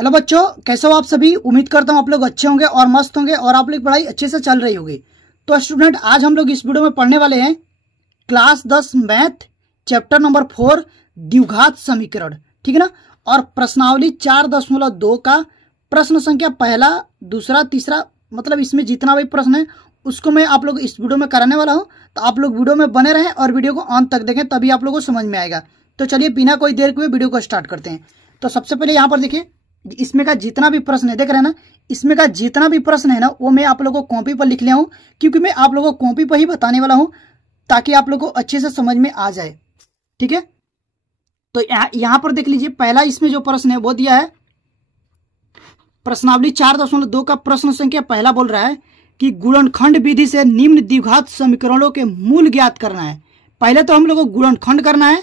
Hello बच्चों, कैसे हो आप सभी। उम्मीद करता हूँ आप लोग अच्छे होंगे और मस्त होंगे और आप लोग पढ़ाई अच्छे से चल रही होगी। तो स्टूडेंट, आज हम लोग इस वीडियो में पढ़ने वाले हैं क्लास 10 मैथ चैप्टर नंबर 4 द्विघात समीकरण, ठीक है ना। और प्रश्नावली 4.2 का प्रश्न संख्या पहला, दूसरा, तीसरा, मतलब इसमें जितना भी प्रश्न है उसको मैं आप लोग इस वीडियो में कराने वाला हूँ। तो आप लोग वीडियो में बने रहें और वीडियो को अंत तक देखें, तभी आप लोगों को समझ में आएगा। तो चलिए बिना कोई देर के वीडियो को स्टार्ट करते हैं। तो सबसे पहले यहाँ पर देखिए, इसमें का जितना भी प्रश्न है, देख रहे हैं ना, इसमें का जितना भी प्रश्न है ना वो मैं आप लोगों को कॉपी पर लिख लिया हूँ, क्योंकि मैं आप लोगों को कॉपी पर ही बताने वाला हूँ ताकि आप लोगों को अच्छे से समझ में आ जाए, ठीक है। तो यहाँ पर देख लीजिए, पहला इसमें जो प्रश्न है वो दिया है प्रश्नावली 4.2 का प्रश्न संख्या पहला बोल रहा है कि गुणनखंड विधि से निम्न द्विघात समीकरणों के मूल ज्ञात करना है। पहले तो हम लोगों को गुणनखंड करना है,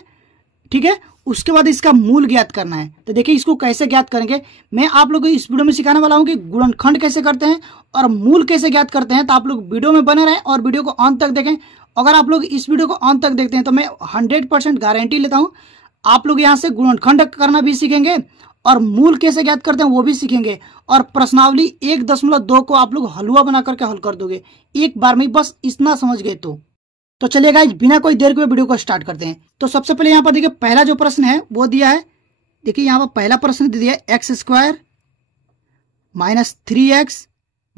ठीक है, उसके बाद इसका मूल ज्ञात करना है। तो देखिए इसको कैसे ज्ञात करेंगे, मैं आप लोगों को इस वीडियो में सिखाने वाला हूं कि गुणनखंड कैसे करते हैं और मूल कैसे ज्ञात करते हैं। तो आप लोग वीडियो में बने रहें और वीडियो को अंत तक देखें। अगर आप लोग इस वीडियो को अंत तक देखते हैं तो मैं 100% गारंटी लेता हूं आप लोग यहाँ से गुणनखंड करना भी सीखेंगे और मूल कैसे ज्ञात करते हैं वो भी सीखेंगे। और प्रश्नावली 1.2 को आप लोग हलवा बना करके हल कर दोगे एक बार में, बस इतना समझ गए तो चलिए गाइस, बिना कोई देर के वीडियो को स्टार्ट करते हैं। तो सबसे पहले यहाँ पर देखिए, पहला जो प्रश्न है वो दिया है, देखिए यहाँ पर पहला प्रश्न दिया है x² - 3x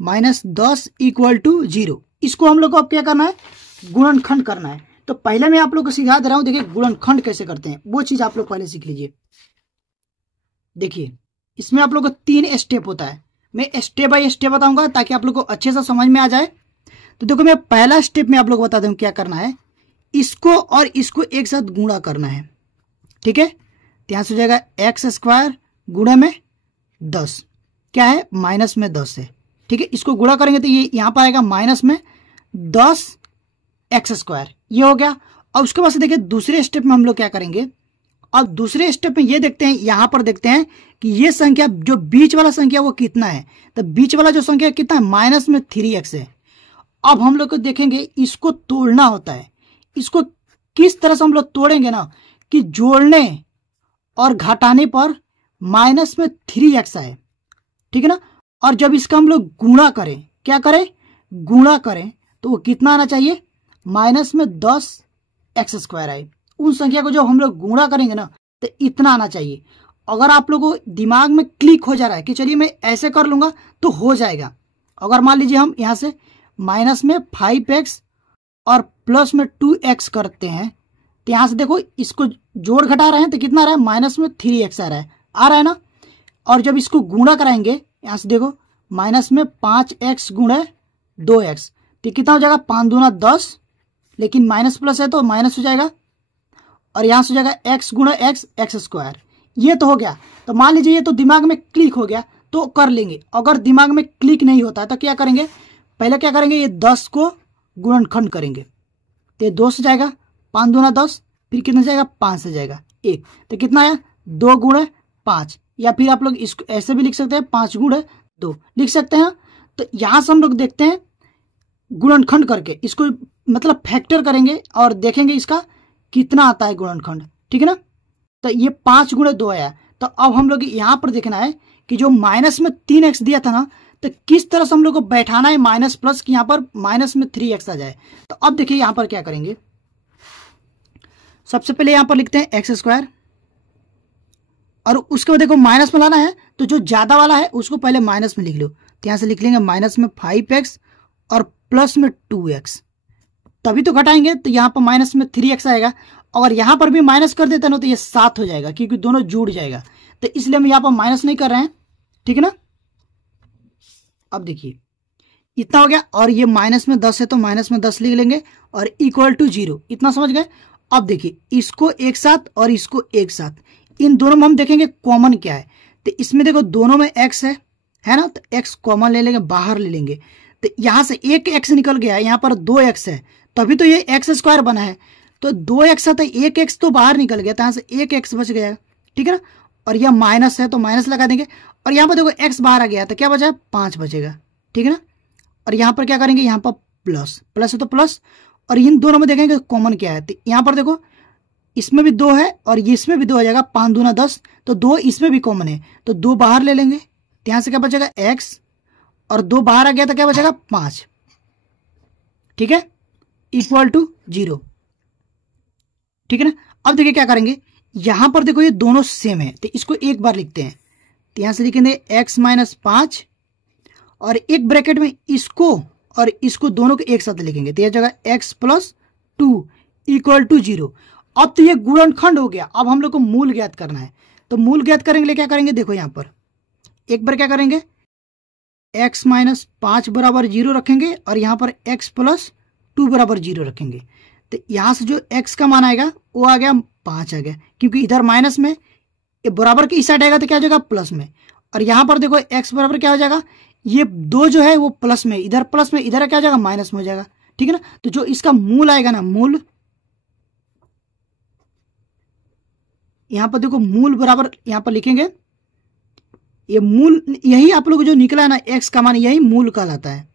- 10 = 0। इसको हम लोग को अब क्या करना है, गुणनखंड करना है। तो पहले मैं आप लोग को सिखा दे रहा हूं, देखिए गुणनखंड कैसे करते हैं वो चीज आप लोग पहले सीख लीजिए। देखिए इसमें आप लोग को 3 स्टेप होता है, मैं स्टेप बाय स्टेप बताऊंगा ताकि आप लोग को अच्छे से समझ में आ जाए। तो देखो मैं पहला स्टेप में आप लोग बता दूं क्या करना है, इसको और इसको एक साथ गुणा करना है, ठीक है। यहां से हो जाएगा x² गुणा में 10, क्या है, माइनस में 10 है, ठीक है। इसको गुणा करेंगे तो ये यहां पर आएगा माइनस में 10x², ये हो गया। और उसके बाद से देखिए दूसरे स्टेप में हम लोग क्या करेंगे, अब दूसरे स्टेप में ये देखते हैं, यहां पर देखते हैं कि ये संख्या जो बीच वाला संख्या वो कितना है। तो बीच वाला जो संख्या कितना है, माइनस में 3x है। अब हम लोग को देखेंगे इसको तोड़ना होता है। इसको किस तरह से हम लोग तोड़ेंगे ना, कि जोड़ने और घटाने पर माइनस में 3x आए, ठीक है ना। और जब इसका हम लोग गुणा करें, क्या करें, गुणा करें, तो वो कितना आना चाहिए, माइनस में 10x² आए। उन संख्या को जब हम लोग गुणा करेंगे ना तो इतना आना चाहिए। अगर आप लोगों को दिमाग में क्लिक हो जा रहा है कि चलिए मैं ऐसे कर लूंगा तो हो जाएगा। अगर मान लीजिए हम यहां से माइनस में 5x और प्लस में 2x करते हैं, तो यहां से देखो इसको जोड़ घटा रहे हैं तो कितना आ रहा है, माइनस में 3x आ रहा है ना। और जब इसको गुणा कराएंगे, यहां से देखो माइनस में 5x गुणे 2x, तो कितना हो जाएगा, 5 दूना 10, लेकिन माइनस प्लस है तो माइनस हो जाएगा। और यहां से हो जाएगा x गुणा x² ये तो हो गया। तो मान लीजिए ये तो दिमाग में क्लिक हो गया तो कर लेंगे। अगर दिमाग में क्लिक नहीं होता तो क्या करेंगे, पहले क्या करेंगे, ये 10 को गुणनखंड करेंगे तो ये 2 से जाएगा, 5 दूना 10, फिर कितना जाएगा, 5 से जाएगा 1, तो कितना आया, 2 गुणे 5। या फिर आप लोग इसको ऐसे भी लिख सकते हैं, 5 गुणे 2 लिख सकते हैं। तो यहां से हम लोग देखते हैं गुणनखंड करके इसको मतलब फैक्टर करेंगे और देखेंगे इसका कितना आता है गुणनखंड, ठीक है ना। तो ये 5 गुणे 2 आया। तो अब हम लोग यहां पर देखना है कि जो माइनस में 3x दिया था ना, तो किस तरह से हम लोग को बैठाना है माइनस प्लस की, यहां पर माइनस में 3x आ जाए। तो अब देखिए यहां पर क्या करेंगे, सबसे पहले यहां पर लिखते हैं x² और उसके बाद देखो माइनस में लाना है तो जो ज्यादा वाला है उसको पहले माइनस में लिख लो। तो यहां से लिख लेंगे माइनस में 5x और प्लस में 2x, तभी तो घटाएंगे, तो यहां पर माइनस में 3x आएगा। और यहां पर भी माइनस कर देते हैं ना तो ये 7 हो जाएगा, क्योंकि दोनों जुड़ जाएगा। तो इसलिए हम यहां पर माइनस नहीं कर रहे हैं, ठीक है ना। अब देखिए इतना हो गया, और ये माइनस में 10 है तो माइनस में 10 लिख लेंगे और = 0, इतना समझ गए। अब देखिए इसको एक साथ और इसको एक साथ, इन दोनों में हम देखेंगे कॉमन क्या है। तो इसमें देखो दोनों में x है ना, तो x कॉमन ले लेंगे, बाहर ले लेंगे। तो यहां से एक x निकल गया है, यहां पर 2x है, तभी तो ये x² बना है। तो 2x है तो एक x तो बाहर निकल गया, तो यहां से एक x बच गया, ठीक है ना। और यह माइनस है तो माइनस लगा देंगे, और यहाँ पर देखो x बाहर आ गया तो क्या बचा, 5 बचेगा, ठीक है ना। और यहाँ पर क्या करेंगे, यहाँ पर प्लस है तो प्लस, और इन दोनों में देखेंगे कॉमन क्या है। तो यहाँ पर देखो इसमें भी 2 है और ये इसमें भी 2 आ जाएगा, 5 दूना 10, तो 2 इसमें भी कॉमन है, तो 2 बाहर ले लेंगे, तो यहां से क्या बचेगा x, और 2 बाहर आ गया तो क्या बचेगा 5, ठीक है, इक्वल टू 0, ठीक है ना। अब देखिए क्या करेंगे, यहां पर देखो ये दोनों सेम है, तो इसको एक बार लिखते हैं, तो यहां से लिखेंगे x माइनस 5, और एक ब्रैकेट में इसको और इसको दोनों को एक साथ लिखेंगे, तो यह जगह x प्लस 2 इक्वल टू 0। अब तो ये गुणनखंड हो गया, अब हम लोग को मूल ज्ञात करना है, तो मूल ज्ञात करेंगे लिए क्या करेंगे, देखो यहां पर एक बार क्या करेंगे, x माइनस 5 बराबर 0 रखेंगे और यहां पर x प्लस 2 बराबर 0 रखेंगे, तो यहां से जो x का मान आएगा वो आ गया 5 आ गया, क्योंकि इधर माइनस में, ये बराबर के इस साइड आएगा तो क्या हो जाएगा प्लस में, और यहां पर देखो x बराबर क्या हो जाएगा, ये 2 जो है वो प्लस में, इधर प्लस में, इधर क्या हो जाएगा माइनस में हो जाएगा, ठीक है ना। तो जो इसका मूल आएगा ना, मूल यहां पर देखो मूल बराबर यहां पर लिखेंगे, ये मूल यही आप लोग जो निकला है ना x का मान, यही मूल कहलाता है,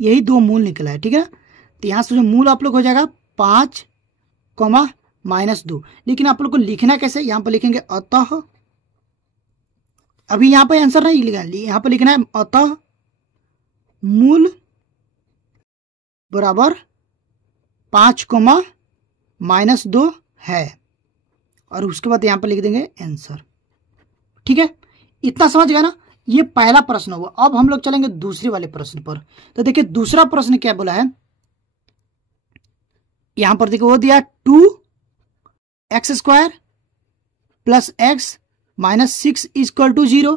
यही 2 मूल निकला है, ठीक है। तो यहां से जो मूल आप लोग हो जाएगा 5 माइनस 2, लेकिन आप लोग को लिखना कैसे, यहां पर लिखेंगे अतः, अभी यहां पर आंसर नहीं लिखा, यहां पर लिखना है अतः मूल बराबर 5 माइनस 2 है, और उसके बाद यहां पर लिख देंगे आंसर, ठीक है। इतना समझ गया ना, ये पहला प्रश्न हुआ। अब हम लोग चलेंगे दूसरे वाले प्रश्न पर, तो देखिए दूसरा प्रश्न क्या बोला है, यहां पर देखिए वो दिया 2x² plus x minus 6 equal to 0।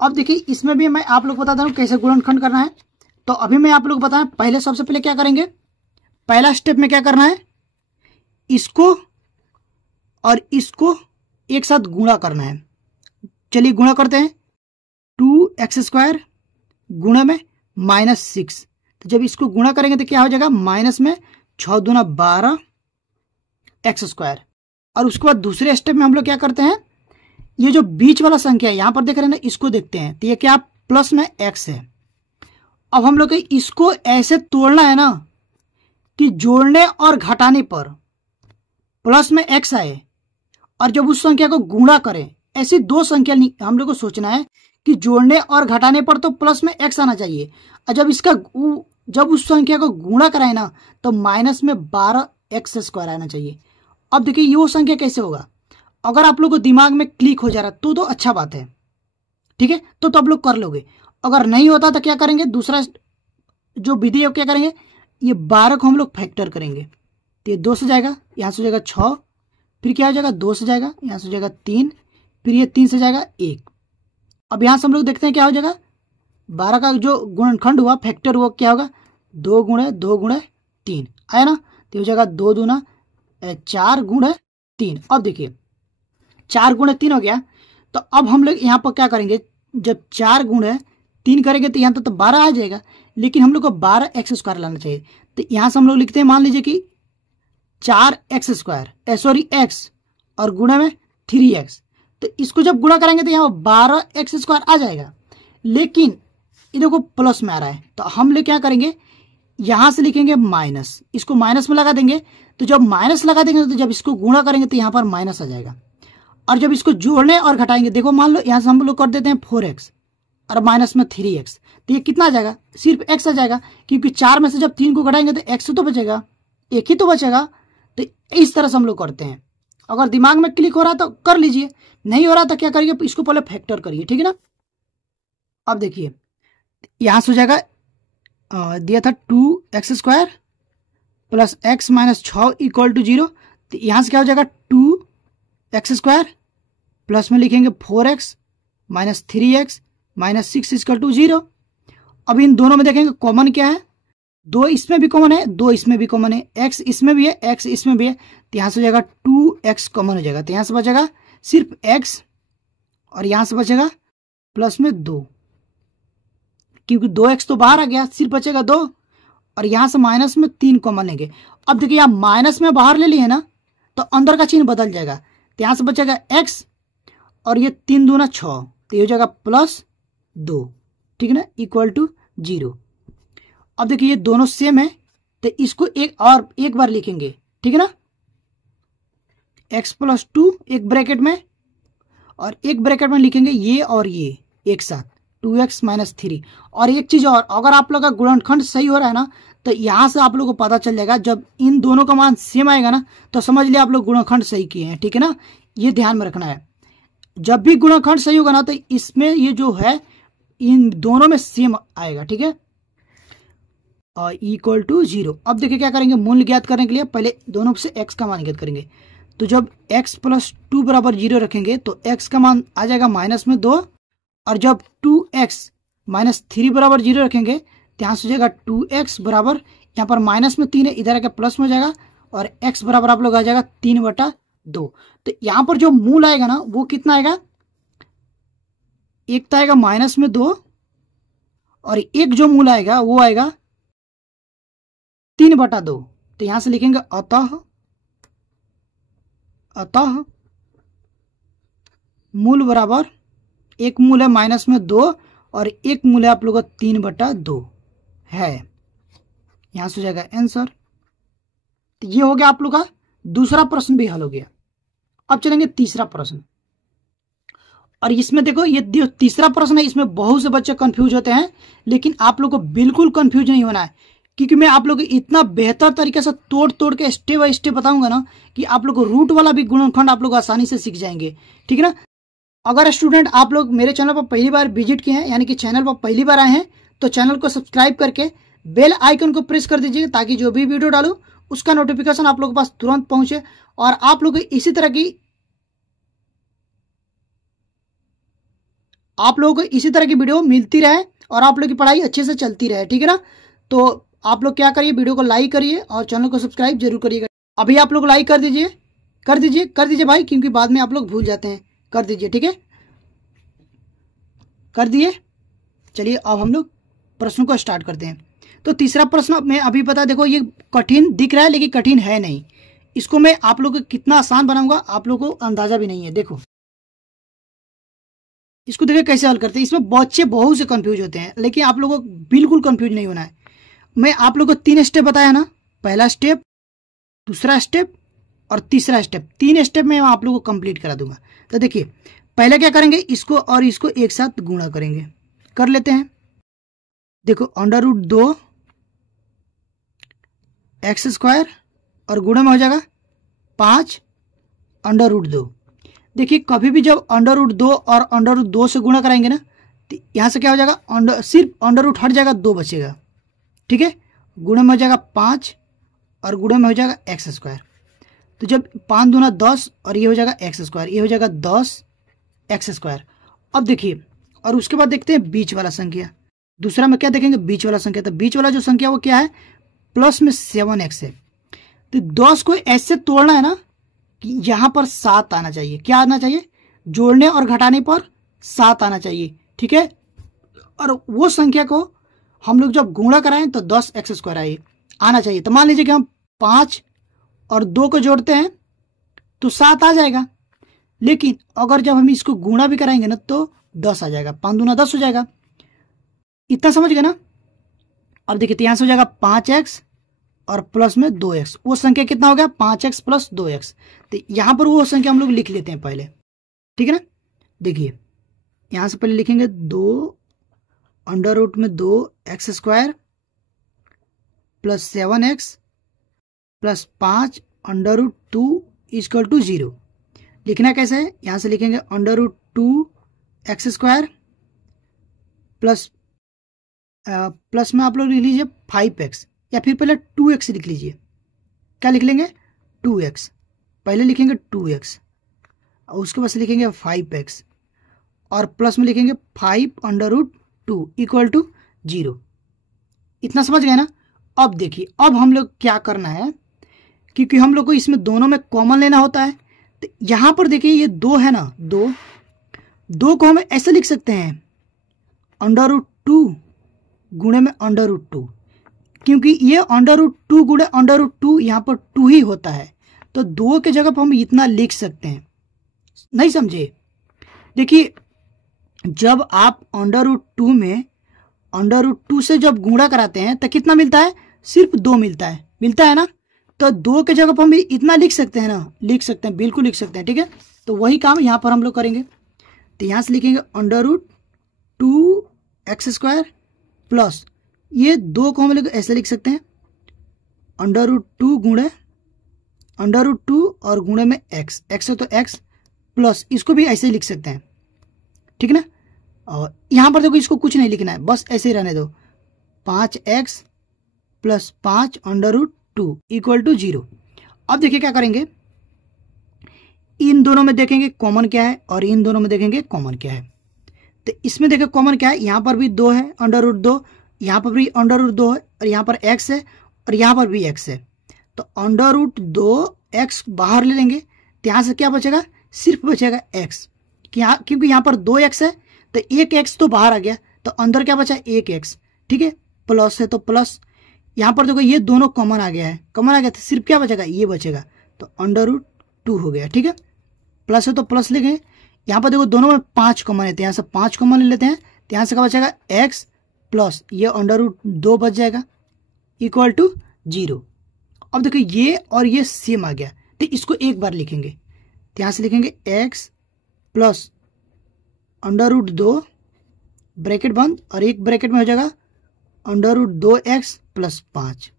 अब देखिए इसमें भी मैं आप लोग बताता हूं कैसे गुणनखंड करना है, तो अभी मैं आप लोग बताएं, पहले सबसे पहले क्या करेंगे, पहला स्टेप में क्या करना है, इसको और इसको एक साथ गुणा करना है। चलिए गुणा करते हैं, 2x² गुणा में माइनस 6, तो जब इसको गुणा करेंगे तो क्या हो जाएगा, माइनस में 6 दूना 12 x²। और उसके बाद दूसरे स्टेप में हम लोग क्या करते हैं, ये जो बीच वाला संख्या है यहां पर देख रहे हैं ना, इसको देखते हैं, तो ये क्या प्लस में x है। अब हम लोग को इसको ऐसे तोड़ना है ना कि जोड़ने और घटाने पर प्लस में x आए, और जब उस संख्या को गुणा करें, ऐसी 2 संख्या हम लोग को सोचना है कि जोड़ने और घटाने पर तो प्लस में x आना चाहिए, और जब उस संख्या को गुणा कराए ना तो माइनस में 12x² आना चाहिए। अब देखिए ये वो संख्या कैसे होगा, अगर आप लोग को दिमाग में क्लिक हो जा रहा तो अच्छा बात है, ठीक है, तो आप लोग कर लोगे। अगर नहीं होता तो क्या करेंगे, दूसरा जो विधि है क्या करेंगे, ये 12 को हम लोग फैक्टर करेंगे, तो ये 2 से जाएगा, यहां से हो जाएगा 6, फिर क्या हो जाएगा 2 से जाएगा, यहां से हो जाएगा 3, फिर ये 3 से जाएगा 1। अब यहां से हम लोग देखते हैं क्या हो जाएगा, 12 का जो गुणनखंड हुआ, फैक्टर हुआ, क्या होगा 2 गुणे 2 गुणे 3 आया ना, तो हो जाएगा 2 दूना 4 गुणे 3। अब देखिए 4 गुणे 3 हो गया, तो अब हम लोग यहाँ पर क्या करेंगे, जब 4 गुणे 3 करेंगे तो यहाँ तो 12 आ जाएगा, लेकिन हम लोग को 12x² लाना चाहिए, तो यहाँ से हम लोग लिखते हैं, मान लीजिए कि 4x² सॉरी x और गुणा में 3x, तो इसको जब गुणा करेंगे तो यहाँ 12x² आ जाएगा, लेकिन ये देखो प्लस में आ रहा है, तो हम लोग क्या करेंगे, यहां से लिखेंगे माइनस, इसको माइनस में लगा देंगे, तो जब माइनस लगा देंगे तो जब इसको गुणा करेंगे तो यहाँ पर माइनस आ जाएगा, और जब इसको जोड़ने और घटाएंगे, देखो मान लो यहां से हम लोग कर देते हैं 4x और माइनस में 3x, तो ये कितना आ जाएगा, सिर्फ x आ जाएगा, क्योंकि 4 में से जब 3 को घटाएंगे तो x तो बचेगा, एक ही तो बचेगा। तो इस तरह से हम लोग करते हैं, अगर दिमाग में क्लिक हो रहा तो कर लीजिए, नहीं हो रहा तो क्या करिए, इसको पहले फैक्टर करिए, ठीक है ना। अब देखिए यहां से हो जाएगा, दिया था 2x² plus x minus 6 equal to 0, तो यहां से क्या हो जाएगा 2x² प्लस में लिखेंगे 4x minus 3x minus 6 equal to 0। अब इन दोनों में देखेंगे कॉमन क्या है, 2 इसमें भी कॉमन है, 2 इसमें भी कॉमन है, x इसमें भी है, x इसमें भी है, तो यहां से हो जाएगा 2x कॉमन हो जाएगा, तो यहां से बचेगा सिर्फ x, और यहां से बचेगा प्लस में 2, क्योंकि 2x तो बाहर आ गया, सिर्फ बचेगा 2, और यहां से माइनस में 3 कॉमन लेंगे। अब देखिए यहाँ माइनस में बाहर ले लिए ना तो अंदर का चिन्ह बदल जाएगा, तो यहां से बचेगा x, और ये 3 दूना 6, तो ये हो जाएगा प्लस 2, ठीक है ना, इक्वल टू 0। अब देखिए ये दोनों सेम है, तो इसको एक बार लिखेंगे, ठीक है ना, x प्लस 2 एक ब्रैकेट में, और एक ब्रैकेट में लिखेंगे ये और ये एक साथ 2x माइनस 3। और एक चीज और, अगर आप लोग का गुणनखंड सही हो रहा है ना, तो यहाँ से आप लोग को पता चल जाएगा, जब इन दोनों का मान सेम आएगा ना तो समझ लिया आप लोग गुणनखंड सही किए हैं। ठीक है ना, ये ध्यान में रखना है। जब भी गुणनखंड सही होगा ना तो इसमें ये जो है इन दोनों में सेम आएगा। ठीक है, और इक्वल टू 0। अब देखिए क्या करेंगे, मूल्य ज्ञात करने के लिए पहले दोनों से x का मान ज्ञात करेंगे। तो जब x प्लस 2 बराबर 0 रखेंगे तो x का मान आ जाएगा माइनस में 2, और जब 2x माइनस 3 बराबर 0 रखेंगे तो यहाँ से हो जाएगा 2x बराबर, यहाँ पर माइनस में 3 है, इधर आके प्लस में हो जाएगा, और x बराबर आप लोग आ जाएगा 3/2। तो यहाँ पर जो मूल आएगा ना वो कितना आएगा, एक तो आएगा माइनस में 2, और एक जो मूल आएगा वो आएगा 3/2। तो यहां से लिखेंगे अतः मूल बराबर, एक मूल है माइनस में 2 और एक मूल है आप लोगों का 3/2 है। यहां से हो जाएगा आंसर। तो ये हो गया आप लोग का दूसरा प्रश्न भी हल हो गया। अब चलेंगे तीसरा प्रश्न, और इसमें देखो ये जो तीसरा प्रश्न है इसमें बहुत से बच्चे कंफ्यूज होते हैं, लेकिन आप लोग को बिल्कुल कंफ्यूज नहीं होना है, क्योंकि मैं आप लोग को इतना बेहतर तरीके से तोड़ तोड़ के स्टेप बाय स्टेप बताऊंगा ना कि आप लोग को रूट वाला भी गुणनखंड आप लोग आसानी से सीख जाएंगे। ठीक है ना, अगर स्टूडेंट आप लोग मेरे चैनल पर पहली बार विजिट किए हैं, यानी कि चैनल पर पहली बार आए हैं, तो चैनल को सब्सक्राइब करके बेल आइकन को प्रेस कर दीजिए, ताकि जो भी वीडियो डालूं उसका नोटिफिकेशन आप लोगों के पास तुरंत पहुंचे, और आप लोग इसी तरह की वीडियो मिलती रहे और आप लोग की पढ़ाई अच्छे से चलती रहे। ठीक है ना, तो आप लोग क्या करिए, वीडियो को लाइक करिए और चैनल को सब्सक्राइब जरूर करिएगा। अभी आप लोग लाइक कर दीजिए भाई, क्योंकि बाद में आप लोग भूल जाते हैं। कर दीजिए, ठीक है, कर दिए। चलिए अब हम लोग प्रश्न को स्टार्ट करते हैं। तो तीसरा प्रश्न मैं अभी बता, देखो ये कठिन दिख रहा है लेकिन कठिन है नहीं। इसको मैं आप लोग को कितना आसान बनाऊंगा आप लोग को अंदाजा भी नहीं है। देखो इसको देखिए कैसे हल करते हैं। इसमें बच्चे बहुत से कंफ्यूज होते हैं, लेकिन आप लोगों को बिल्कुल कंफ्यूज नहीं होना है। मैं आप लोगों को 3 स्टेप बताया ना, पहला स्टेप, दूसरा स्टेप और तीसरा स्टेप। 3 स्टेप में आप लोगों को कंप्लीट करा दूंगा। तो देखिए पहले क्या करेंगे, इसको और इसको एक साथ गुणा करेंगे। कर लेते हैं। देखो √2 x² और गुणा में हो जाएगा 5 √2। देखिए कभी भी जब √2 और √2 से गुणा कराएंगे ना तो यहाँ से क्या हो जाएगा, सिर्फ अंडर हट जाएगा, 2 बचेगा। ठीक है, गुणे में हो जाएगा 5 और गुणे में हो जाएगा x²। तो जब 5 दूना 10 और ये हो जाएगा x², ये हो जाएगा 10 x²। अब देखिए, और उसके बाद देखते हैं बीच वाला संख्या। दूसरा में क्या देखेंगे, बीच वाला संख्या। तो बीच वाला जो संख्या वो क्या है, प्लस में 7x है। तो 10 को ऐसे तोड़ना है ना कि यहाँ पर 7 आना चाहिए। क्या आना चाहिए, जोड़ने और घटाने पर 7 आना चाहिए। ठीक है, और वो संख्या को हम लोग जब गुणा कराएं तो 10x² आना चाहिए। तो मान लीजिए कि हम 5 और 2 को जोड़ते हैं तो 7 आ जाएगा, लेकिन अगर जब हम इसको गुणा भी कराएंगे ना तो 10 आ जाएगा। 5 दूना 10 हो जाएगा। इतना समझ गए ना। अब देखिए तो यहाँ से हो जाएगा 5x और प्लस में 2x। वो संख्या कितना हो गया, 5x प्लस 2x। तो यहाँ पर वो संख्या हम लोग लिख लेते हैं पहले। ठीक है ना, देखिए यहाँ से पहले लिखेंगे 2 √2x² प्लस 7x प्लस 5 √2 = 0। लिखना कैसे है, यहाँ से लिखेंगे √2x² प्लस में आप लोग लिख लीजिए 5x, या फिर पहले 2x लिख लीजिए। क्या लिख लेंगे, 2x। पहले लिखेंगे 2x और उसके बाद से लिखेंगे 5x और प्लस में लिखेंगे 5 √2 = 0। इतना समझ गए ना। अब देखिए, अब हम लोग क्या करना है, क्योंकि हम लोग को इसमें दोनों में कॉमन लेना होता है। तो यहाँ पर देखिए ये 2 है ना, 2 को हम ऐसे लिख सकते हैं √2 गुणे में √2, क्योंकि ये √2 गुणे √2 यहाँ पर 2 ही होता है। तो 2 के जगह पर हम इतना लिख सकते हैं। नहीं समझे, देखिए जब आप √2 में √2 से जब गुणा कराते हैं तो कितना मिलता है, सिर्फ 2 मिलता है ना। तो 2 के जगह पर हम इतना लिख सकते हैं ना, लिख सकते हैं, बिल्कुल लिख सकते हैं, ठीक है। तो वही काम यहाँ पर हम लोग करेंगे। तो यहाँ से लिखेंगे √2x² प्लस ये 2 को हम लोग ऐसे लिख सकते हैं √2 गुणे √2 और गुणे में x है तो x प्लस इसको भी ऐसे ही लिख सकते हैं, ठीक है ना। और यहाँ पर देखो इसको कुछ नहीं लिखना है, बस ऐसे ही रहने दो। 5x plus 5 √2 equal to 0। अब देखिए क्या करेंगे, इन दोनों में देखेंगे कॉमन क्या है और इन दोनों में देखेंगे कॉमन क्या है। तो इसमें देखो कॉमन क्या है, यहाँ पर भी 2 है √2, यहाँ पर भी √2 है और यहाँ पर x है और यहाँ पर भी x है। तो √2x बाहर ले लेंगे तो यहाँ से क्या बचेगा, सिर्फ बचेगा x, क्योंकि यहाँ पर 2x है तो 1x तो बाहर आ गया, तो अंदर क्या बचा 1x, ठीक है। प्लस है तो प्लस, यहाँ पर देखो ये दोनों कॉमन आ गया है, कॉमन आ गया तो सिर्फ क्या बचेगा, ये बचेगा, तो √2 हो गया, ठीक है। प्लस है तो प्लस ले गए, यहाँ पर देखो दोनों में 5 कॉमन है तो यहाँ से 5 कॉमन ले लेते हैं, तो यहाँ से क्या बचेगा x प्लस ये √2 बच जाएगा इक्वल टू 0। अब देखो ये और ये सेम आ गया तो इसको एक बार लिखेंगे, तो यहाँ से लिखेंगे x प्लस √2 ब्रैकेट बंद और एक ब्रैकेट में हो जाएगा √2x प्लस 5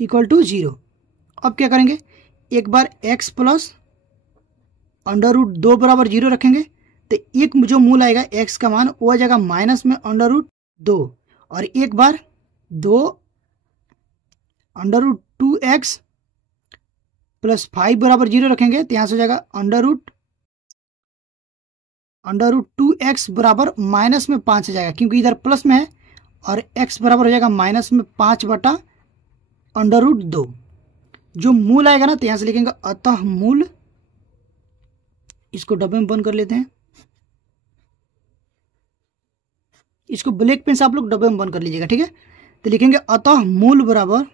इक्वल टू 0। अब क्या करेंगे, एक बार x प्लस √2 बराबर 0 रखेंगे तो एक जो मूल आएगा x का मान वो आ जाएगा माइनस में √2 और एक बार 2 √2x प्लस 5 बराबर 0 रखेंगे तो यहाँ से हो जाएगा √2x बराबर माइनस में 5 आ जाएगा, क्योंकि इधर प्लस में है, और x बराबर हो जाएगा माइनस में 5 बटा √2। जो मूल आएगा ना तो यहाँ से लिखेंगे अतः मूल, इसको डब्बे में बंद कर लेते हैं, इसको ब्लैक पेन से आप लोग डब्बे में बंद कर लीजिएगा, ठीक है। तो लिखेंगे अतः मूल बराबर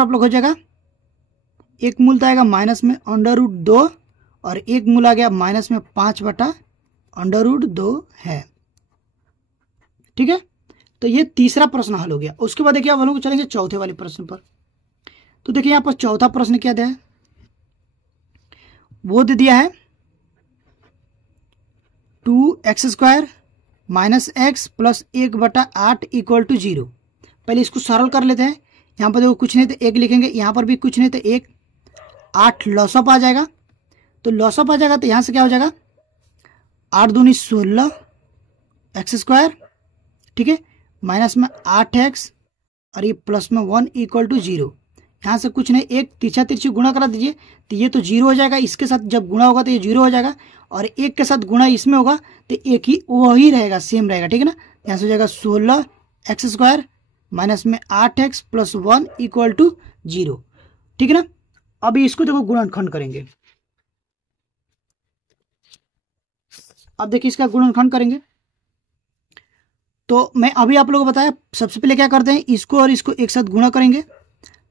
आप लोग हो जाएगा, एक मूल तो आएगा माइनस में √2 और एक मूल आ गया माइनस में 5 बटा √2 है, ठीक है। तो ये तीसरा प्रश्न हल हो गया। उसके बाद देखिए अब हम लोग चलेंगे चौथे वाले प्रश्न पर। तो देखिए यहाँ पर चौथा प्रश्न क्या दिया है, वो दे दिया है 2x² minus x plus 1/8 equal to 0। पहले इसको सरल कर लेते हैं। यहाँ पर देखो कुछ नहीं तो 1 लिखेंगे, यहाँ पर भी कुछ नहीं तो 1, 8 लॉसअप आ जाएगा, तो लॉसअप आ जाएगा तो यहाँ से क्या हो जाएगा 8 दूनी 16 x², ठीक है, माइनस में 8x और ये प्लस में 1 इक्वल टू 0। यहाँ से कुछ नहीं, एक तिरछा तिरछी गुणा करा दीजिए तो ये तो 0 हो जाएगा, इसके साथ जब गुणा होगा तो ये 0 हो जाएगा, और एक के साथ गुणा इसमें होगा तो एक ही वही रहेगा, सेम रहेगा, ठीक है ना। यहाँ से हो जाएगा 16 x² माइनस में 8x प्लस 1 इक्वल टू 0, ठीक है ना। अभी इसको देखो गुणनखंड करेंगे। अब देखिए इसका गुणनखंड करेंगे तो मैं अभी आप लोगों को बताया, सबसे पहले क्या करते हैं, इसको और इसको एक साथ गुणा करेंगे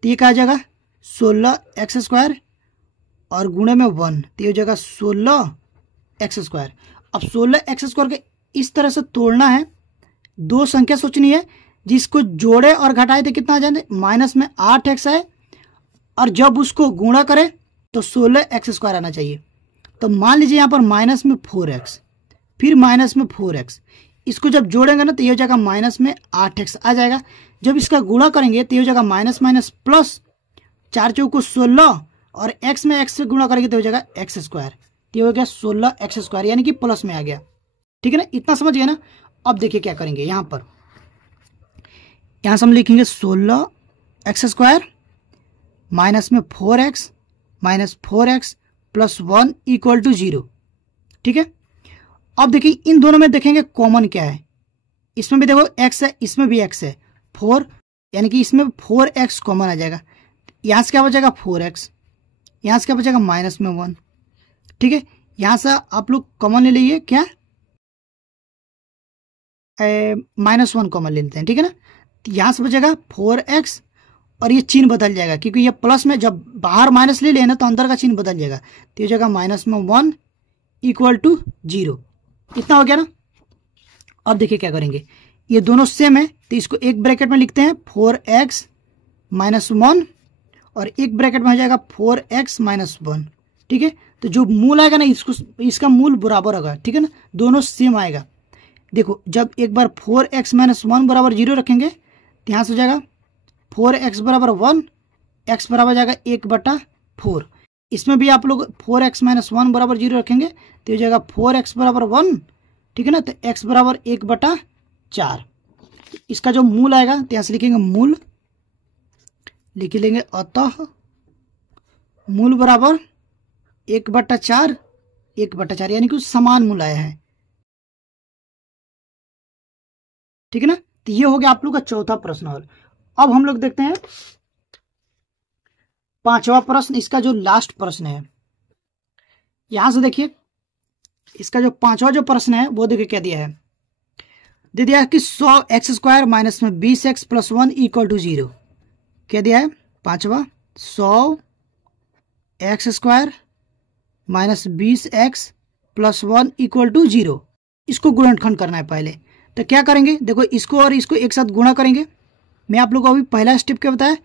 तो ये क्या आ जाएगा 16 x² और गुणे में 1 तो ये हो जाएगा 16 x²। अब 16 x² के इस तरह से तोड़ना है, दो संख्या सोचनी है, जिसको जोड़े और घटाए तो कितना आ जाए, माइनस में 8x है, और जब उसको गुणा करें तो 16 x² आना चाहिए। तो मान लीजिए यहाँ पर माइनस में 4x फिर माइनस में 4x, इसको जब जोड़ेंगे ना तो ये हो जाएगा माइनस में 8x आ जाएगा। जब इसका गुणा करेंगे तो ये हो जाएगा माइनस माइनस प्लस, 4 चौको 16 और x में x से गुणा करेंगे तो हो जाएगा x², तो ये हो गया 16 x², यानी कि प्लस में आ गया, ठीक है ना। इतना समझ गया ना। अब देखिए क्या करेंगे, यहाँ से हम लिखेंगे 16 x² माइनस में 4x minus 4x plus 1 equal to 0, ठीक है। अब देखिए इन दोनों में देखेंगे कॉमन क्या है, इसमें भी देखो x है, इसमें भी x है, 4, यानी कि इसमें 4x कॉमन आ जाएगा। यहाँ से क्या बचेगा 4x, यहाँ से क्या बचेगा माइनस में 1, ठीक है। यहाँ से आप लोग कॉमन ले लीजिए, क्या -1 कॉमन ले लेते हैं, ठीक है ना। यहाँ से बचेगा 4x और ये चिन्ह बदल जाएगा, क्योंकि ये प्लस में जब बाहर माइनस ले लेना तो अंदर का चिन्ह बदल जाएगा, तो ये हो जाएगा माइनस में 1 इक्वल टू 0। इतना हो गया ना। अब देखिए क्या करेंगे, ये दोनों सेम है तो इसको एक ब्रैकेट में लिखते हैं 4x -1 और एक ब्रैकेट में हो जाएगा 4x - 1। ठीक है, तो जो मूल आएगा ना इसका मूल बराबर होगा। ठीक है ना, दोनों सेम आएगा। देखो जब एक बार 4x - 1 बराबर 0 रखेंगे तो यहाँ से हो जाएगा 4x बराबर 1, x बराबर जाएगा 1/4। इसमें भी आप लोग 4x - 1 बराबर 0 रखेंगे तो हो जाएगा 4x बराबर 1। ठीक है ना, तो x बराबर 1/4। इसका जो मूल आएगा तो यहाँ से लिखेंगे मूल, लिख लेंगे अतः मूल बराबर 1/4, 1/4 यानी कि समान मूल आया है। ठीक है ना, तो ये हो गया आप लोग का चौथा प्रश्न हल। अब हम लोग देखते हैं पांचवा प्रश्न, इसका जो लास्ट प्रश्न है। यहां से देखिए इसका जो पांचवा जो प्रश्न है वो देखिए क्या दिया है। दे दिया है कि 100x² माइनस में 20x + 1 = 0। क्या दिया है पांचवा, 100x² माइनस 20x + 1 = 0। इसको गुणनखंड करना है पहले। तो क्या करेंगे, देखो इसको और इसको एक साथ गुणा करेंगे। मैं आप लोग को अभी पहला स्टेप क्या बताया,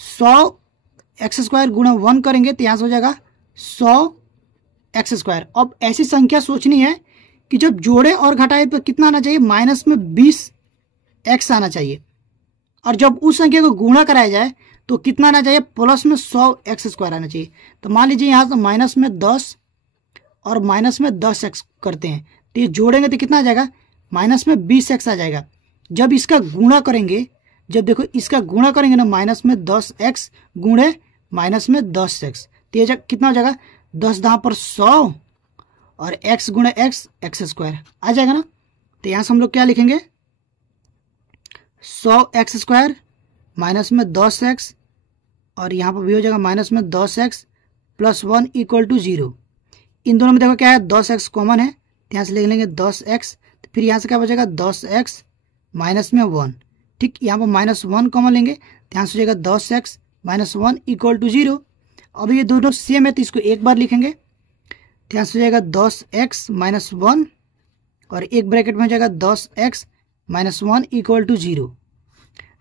100x² गुणा 1 करेंगे तो यहाँ से हो जाएगा 100x²। अब ऐसी संख्या सोचनी है कि जब जोड़े और घटाए तो कितना आना चाहिए, माइनस में 20x आना चाहिए। और जब उस संख्या को गुणा कराया जाए तो कितना आना चाहिए, प्लस में 100x² आना चाहिए। तो मान लीजिए यहाँ से माइनस में 10 और माइनस में 10x करते हैं तो ये जोड़ेंगे तो कितना आ जाएगा, माइनस में 20x आ जाएगा। जब इसका गुणा करेंगे, जब देखो इसका गुणा करेंगे ना, माइनस में 10x गुणे माइनस में 10x तो ये कितना हो जाएगा, 10 × 100 और x गुणे x, x² आ जाएगा ना। तो यहाँ से हम लोग क्या लिखेंगे, 100x² माइनस में 10x और यहाँ पर भी हो जाएगा माइनस में 10x + 1 = 0। इन दोनों में देखो क्या है, 10x कॉमन है तो यहाँ से लिख लेंगे 10x। तो फिर यहाँ से क्या बचेगा, 10x माइनस में 1। ठीक, यहाँ पर -1 कॉमन लेंगे तो यहाँ से हो जाएगा 10x - 1 = 0। अब ये दोनों सेम है तो इसको एक बार लिखेंगे तो यहाँ से हो जाएगा 10x - 1 और एक ब्रैकेट में हो जाएगा 10x - 1 = 0।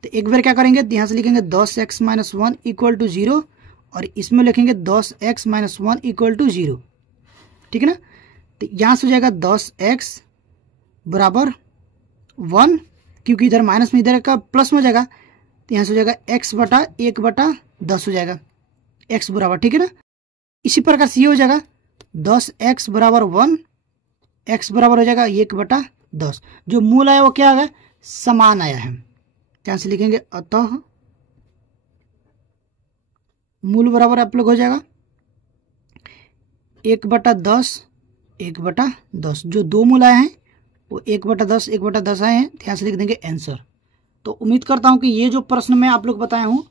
तो एक बार क्या करेंगे तो यहाँ से लिखेंगे 10x - 1 = 0 और इसमें लिखेंगे 10x - 1 = 0। ठीक है ना, तो यहाँ से हो जाएगा 10x बराबर 1, क्योंकि इधर माइनस में इधर का प्लस में हो जाएगा तो यहाँ से हो जाएगा x/1/10 हो जाएगा x बराबर। ठीक है ना, इसी प्रकार से ये हो जाएगा 10x बराबर 1, x बराबर हो जाएगा 1/10। जो मूल आया वो क्या आ गया, समान आया है। यहाँ से लिखेंगे अतः मूल बराबर आप लोग हो जाएगा 1/10, 1/10। जो दो मूल आए हैं वो 1/10, 1/10 आए हैं तो यहाँ से लिख देंगे आंसर। तो उम्मीद करता हूँ कि ये जो प्रश्न मैं आप लोग बताया हूँ,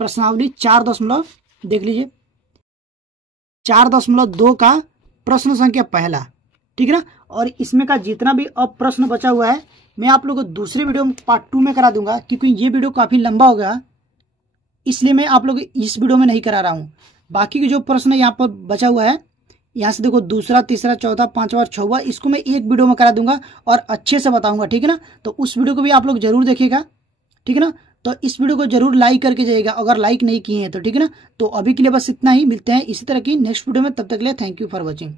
प्रश्नावली 4 देख लीजिए, 4.2 का प्रश्न संख्या पहला। ठीक है ना, और इसमें का जितना भी अब प्रश्न बचा हुआ है मैं आप लोगों को दूसरे वीडियो में पार्ट 2 में करा दूंगा, क्योंकि ये वीडियो काफ़ी लंबा हो गया इसलिए मैं आप लोग इस वीडियो में नहीं करा रहा हूँ। बाकी के जो प्रश्न यहाँ पर बचा हुआ है, यहाँ से देखो दूसरा, तीसरा, चौथा, पांचवा और छठवां, इसको मैं एक वीडियो में करा दूंगा और अच्छे से बताऊंगा। ठीक है ना, तो उस वीडियो को भी आप लोग जरूर देखिएगा। ठीक है ना, तो इस वीडियो को जरूर लाइक करके जाइएगा अगर लाइक नहीं किए हैं तो। ठीक है ना, तो अभी के लिए बस इतना ही, मिलते हैं इसी तरह की नेक्स्ट वीडियो में, तब तक के लिए थैंक यू फॉर वॉचिंग।